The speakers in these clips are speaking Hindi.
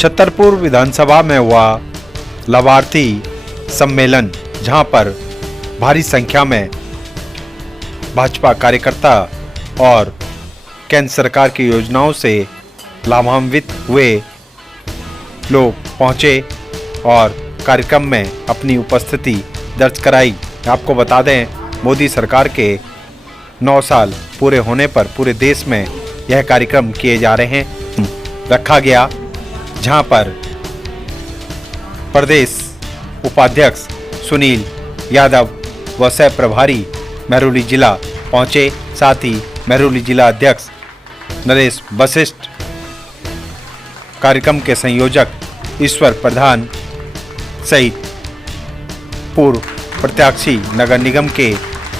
छतरपुर विधानसभा में हुआ लाभार्थी सम्मेलन, जहां पर भारी संख्या में भाजपा कार्यकर्ता और केंद्र सरकार की योजनाओं से लाभान्वित हुए लोग पहुंचे और कार्यक्रम में अपनी उपस्थिति दर्ज कराई। आपको बता दें, मोदी सरकार के 9 साल पूरे होने पर पूरे देश में यह कार्यक्रम किए जा रहे हैं रखा गया, जहां पर प्रदेश उपाध्यक्ष सुनील यादव व सह प्रभारी महरौली जिला पहुंचे। साथ ही महरौली जिला अध्यक्ष नरेश वशिष्ठ, कार्यक्रम के संयोजक ईश्वर प्रधान सहित पूर्व प्रत्याशी नगर निगम के,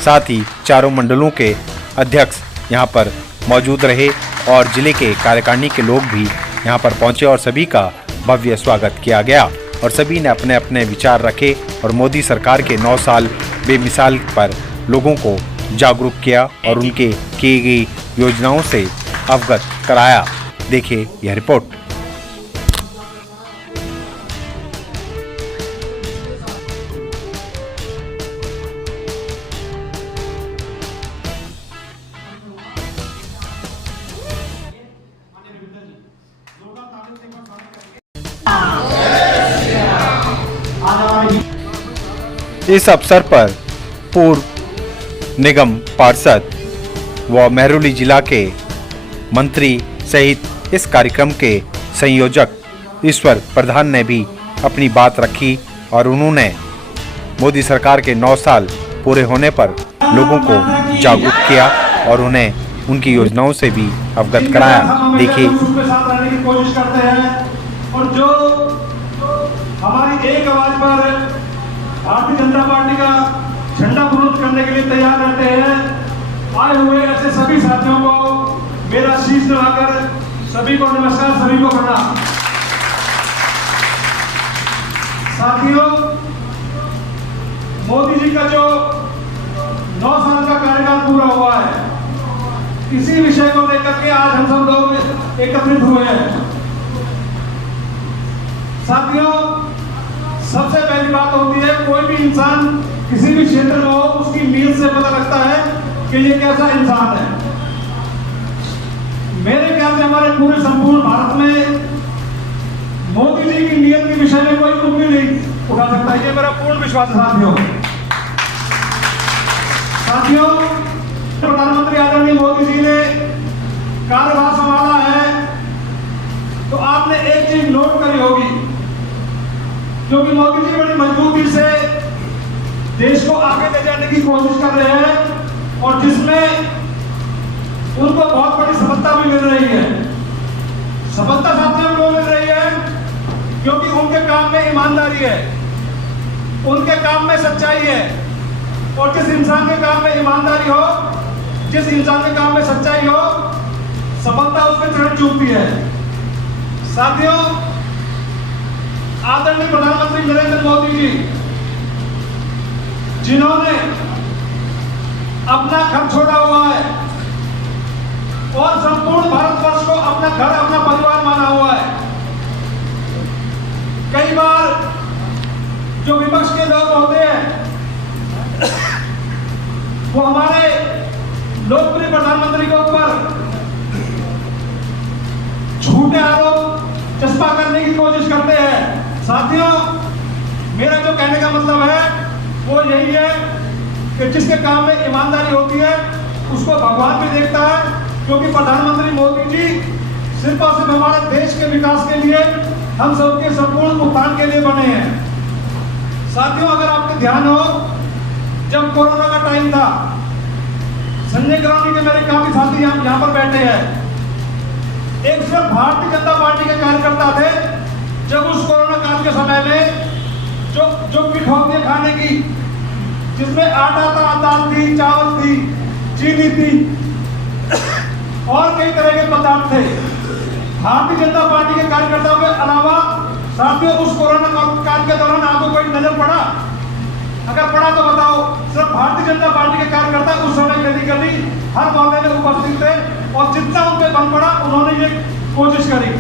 साथ ही चारों मंडलों के अध्यक्ष यहां पर मौजूद रहे और जिले के कार्यकारिणी के लोग भी यहां पर पहुंचे और सभी का भव्य स्वागत किया गया और सभी ने अपने अपने विचार रखे और मोदी सरकार के 9 साल बेमिसाल पर लोगों को जागरूक किया और उनके की गई योजनाओं से अवगत कराया। देखिए यह रिपोर्ट। इस अवसर पर पूर्व निगम पार्षद व महरौली जिला के मंत्री सहित इस कार्यक्रम के संयोजक ईश्वर प्रधान ने भी अपनी बात रखी और उन्होंने मोदी सरकार के 9 साल पूरे होने पर लोगों को जागरूक किया और उन्हें उनकी योजनाओं से भी अवगत कराया। देखिए। कोशिश करते हैं और जो हमारी एक आवाज पर भारतीय जनता पार्टी का झंडा बुलंद करने के लिए तैयार रहते हैं। आए हुए ऐसे सभी साथियों को मेरा शीश नवाकर सभी को नमस्कार, सभी को प्रणाम। साथियों, मोदी जी का जो 9 साल का कार्यकाल पूरा हुआ है, इसी विषय को लेकर के आज हम सब लोग एकत्रित हुए हैं। साथियों, सबसे पहली बात होती है, कोई भी इंसान किसी भी क्षेत्र में हो, उसकी नीयत से पता लगता है कि ये कैसा इंसान है। मेरे ख्याल से हमारे पूरे संपूर्ण भारत में मोदी जी की नीयत के विषय में कोई उंगली नहीं उठा सकता, ये मेरा पूर्ण विश्वास है। साथियों, प्रधानमंत्री आदरणीय मोदी जी ने कार्यभार संभाला है तो आपने एक चीज नोट करी होगी, क्योंकि मोदी जी बड़ी मजबूती से देश को आगे ले जाने की कोशिश कर रहे हैं और जिसमें उनको बहुत बड़ी सफलता भी मिल रही है। सफलता साथियों को मिल रही है क्योंकि उनके काम में ईमानदारी है, उनके काम में सच्चाई है और जिस इंसान के काम में ईमानदारी हो, जिस इंसान के काम में सच्चाई हो, सफलता उस पर चढ़ चूकती है। साथियों, आदरणीय प्रधानमंत्री नरेंद्र मोदी जी, जिन्होंने अपना घर छोड़ा हुआ है और संपूर्ण भारतवर्ष को अपना घर, अपना परिवार माना हुआ है। कई बार जो विपक्ष के लोग होते हैं वो हमारे लोकप्रिय प्रधानमंत्री के ऊपर झूठे आरोप चस्पा करने की कोशिश करते हैं। साथियों, मेरा जो कहने का मतलब है वो यही है कि जिसके काम में ईमानदारी होती है उसको भगवान भी देखता है, क्योंकि प्रधानमंत्री मोदी जी सिर्फ और सिर्फ हमारे देश के विकास के लिए, हम सबके संपूर्ण उत्थान के लिए बने हैं। साथियों, अगर आपके ध्यान हो, जब कोरोना का टाइम था, संजय कॉलोनी के मेरे काफी साथी यहाँ पर बैठे हैं, एक सिर्फ भारतीय जनता पार्टी के कार्यकर्ता थे। जब उस कोरोना काल के समय में जो किट होती है खाने की, जिसमें आटा था, दाल थी, चावल थी, चीनी थी और कई तरह के पदार्थ थे, भारतीय जनता पार्टी के कार्यकर्ताओं के अलावा साथियों उस कोरोना काल के दौरान आपको कोई नजर पड़ा? अगर पड़ा तो बताओ। सिर्फ भारतीय जनता पार्टी के कार्यकर्ता उस समय गली हर मोहल्ले में उपस्थित थे और जितना उन पे बल पड़ा उन्होंने ये कोशिश करी।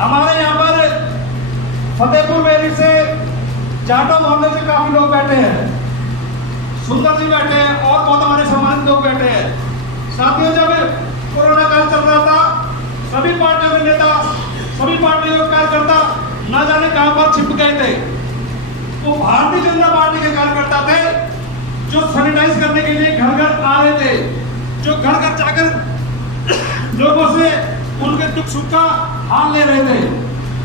हमारे यहाँ पर फतेहपुर बेरी से जाटो मोहल्ले से काफी लोग बैठे हैं, सुंदर जी बैठे हैं और बहुत हमारे सम्मानित लोग बैठे हैं। साथियों, जब कोरोना काल चल रहा था, सभी पार्टियों के नेता, सभी पार्टियों के कार्यकर्ता ना जाने कहां पर छिप गए थे। वो भारतीय जनता पार्टी के कार्यकर्ता थे जो सैनिटाइज करने के लिए घर घर आ रहे थे, जो घर घर जाकर लोगों से उनके दुख सुख का हाल ले रहे थे।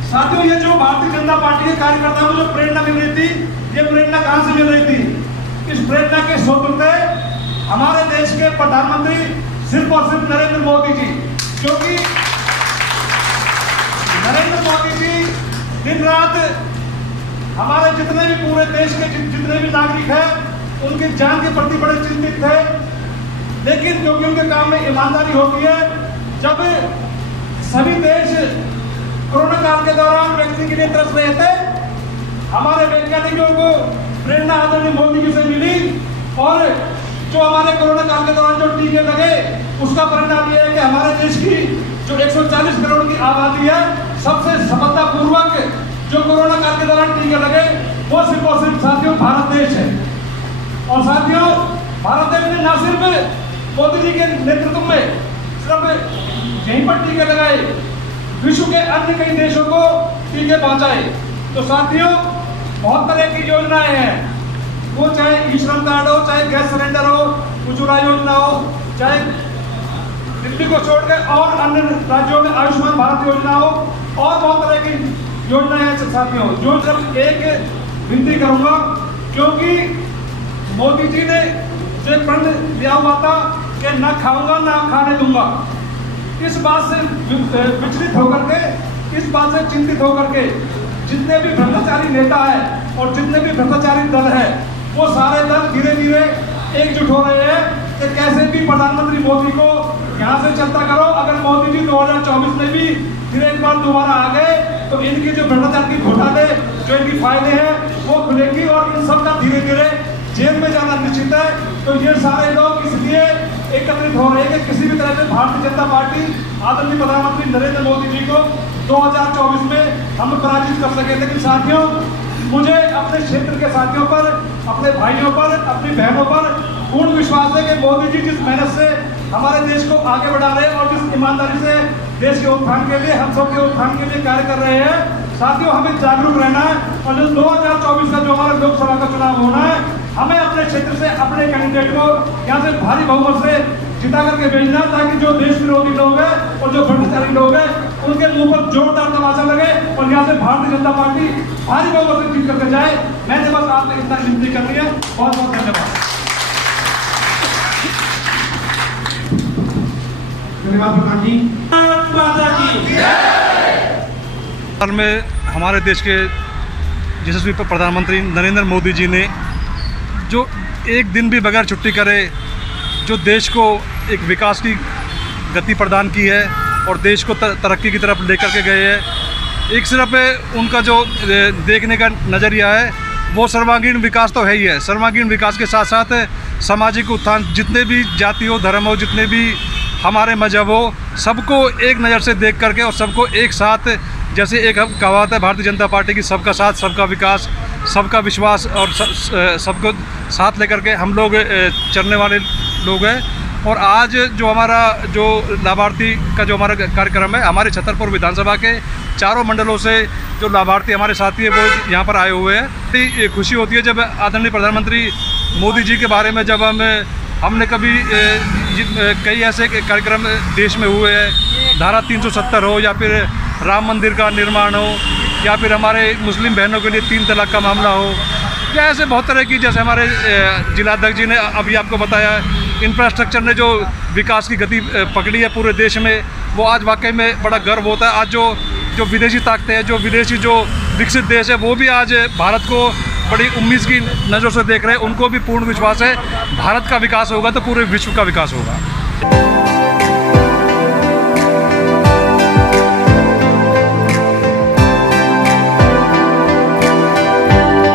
साथियों, ये जो भारतीय जनता पार्टी के कार्यकर्ताओं को जो प्रेरणा मिल रही थी, ये प्रेरणा कहां से मिल रही थी? इस प्रेरणा के स्रोत थे हमारे देश के प्रधानमंत्री सिर्फ और सिर्फ नरेंद्र मोदी जी, क्योंकि नरेंद्र मोदी जी दिन रात हमारे जितने भी पूरे देश के जितने भी नागरिक हैं उनकी जान के प्रति बड़े चिंतित थे। लेकिन क्योंकि उनके काम में ईमानदारी होती है, जब सभी देश कोरोना काल के दौरान वैक्सीन के लिए तरस रहे थे, हमारे वैज्ञानिकों को प्रेरणा आदरणीय मोदी जी से मिली और जो हमारे कोरोना काल के दौरान जो टीके लगे उसका परिणाम यह है कि हमारे देश की जो 140 करोड़ की आबादी है, सबसे सफलतापूर्वक जो कोरोना काल के दौरान टीके लगे वो सिर्फ और सिर्फ साथियों भारत देश है। और साथियों, भारत देश ने न सिर्फ मोदी जी के नेतृत्व में सिर्फ यहीं पर टीके लगाए, विश्व के अन्य कई देशों को टीके पहुंचाए। तो साथियों, बहुत तरह की योजनाएं हैं, वो चाहे ई श्रम कार्ड हो, चाहे गैस सिलेंडर हो, उज्ज्वला योजना हो, चाहे दिल्ली को छोड़कर और अन्य राज्यों में आयुष्मान भारत योजना हो, और बहुत तरह की योजनाएं हैं साथियों। जो जब एक विनती करूंगा, क्योंकि मोदी जी ने जो एक प्रण लिया हुआ था कि न खाऊंगा ना खाने दूंगा, इस बात से विचलित होकर के, इस बात से चिंतित होकर के जितने भी भ्रष्टाचारी नेता है और जितने भी भ्रष्टाचारी दल है, वो सारे दल धीरे धीरे एकजुट हो रहे हैं कि कैसे भी प्रधानमंत्री मोदी को यहाँ से चलता करो। अगर मोदी जी 2024 में भी फिर एक बार दोबारा आ गए तो इनकी जो भ्रष्टाचार की घोटाले, जो इनकी फायदे हैं वो खुलेगी और इन सब का धीरे धीरे जेल में जाना निश्चित है। तो ये सारे लोग इसलिए एकत्रित हो रहे हैं कि किसी भी तरह से भारतीय जनता पार्टी आदरणीय प्रधानमंत्री नरेंद्र मोदी जी को 2024 में हम पराजित कर सके। लेकिन साथियों, मुझे अपने क्षेत्र के साथियों पर, अपने भाइयों पर, अपनी बहनों पर पूर्ण विश्वास है कि मोदी जी जिस मेहनत से हमारे देश को आगे बढ़ा रहे हैं और जिस ईमानदारी से देश के उत्थान के लिए, हम सब के उत्थान के लिए कार्य कर रहे हैं, साथियों हमें जागरूक रहना है। और जो 2024 का जो हमारा लोकसभा का चुनाव होना है, हमें अपने क्षेत्र से अपने कैंडिडेट को यहाँ से भारी बहुमत से जिता करके भेजना, ताकि जो देश विरोधी लोग हैं और जो भ्रष्टाचारी लोग हैं उनके मुंह पर जोरदार तमाचा लगे और यहाँ से भारतीय जनता पार्टी भारी बहुमत से जीत करके जाए। मैंने बस आपसे इतना विनती करनी है। बहुत बहुत धन्यवाद। धन्यवाद प्रधान जी। में हमारे देश के यशस्वी प्रधानमंत्री नरेंद्र मोदी जी ने जो एक दिन भी बगैर छुट्टी करे जो देश को एक विकास की गति प्रदान की है और देश को तरक्की की तरफ लेकर के गए हैं। एक सिर्फ उनका जो देखने का नज़रिया है वो सर्वांगीण विकास तो है ही है। सर्वांगीण विकास के साथ साथ सामाजिक उत्थान, जितने भी जाति हो, धर्म हो, जितने भी हमारे मजहब हो, सबको एक नज़र से देख करके और सबको एक साथ, जैसे एक कहावत है भारतीय जनता पार्टी की, सबका साथ सबका विकास, सबका विश्वास, और सबको साथ लेकर के हम लोग चलने वाले लोग हैं। और आज जो हमारा जो लाभार्थी का जो हमारा कार्यक्रम है, हमारे छतरपुर विधानसभा के चारों मंडलों से जो लाभार्थी हमारे साथी हैं वो यहाँ पर आए हुए हैं। ये खुशी होती है जब आदरणीय प्रधानमंत्री मोदी जी के बारे में जब हमने कभी कई ऐसे कार्यक्रम देश में हुए हैं, धारा 370 हो या फिर राम मंदिर का निर्माण हो या फिर हमारे मुस्लिम बहनों के लिए 3 तलाक का मामला हो, या ऐसे बहुत तरह की, जैसे हमारे जिलाध्यक्ष जी ने अभी आपको बताया, इंफ्रास्ट्रक्चर ने जो विकास की गति पकड़ी है पूरे देश में, वो आज वाकई में बड़ा गर्व होता है। आज जो विदेशी ताकतें हैं, जो विदेशी जो विकसित देश है, वो भी आज भारत को बड़ी उम्मीद की नज़र से देख रहे हैं। उनको भी पूर्ण विश्वास है भारत का विकास होगा तो पूरे विश्व का विकास होगा।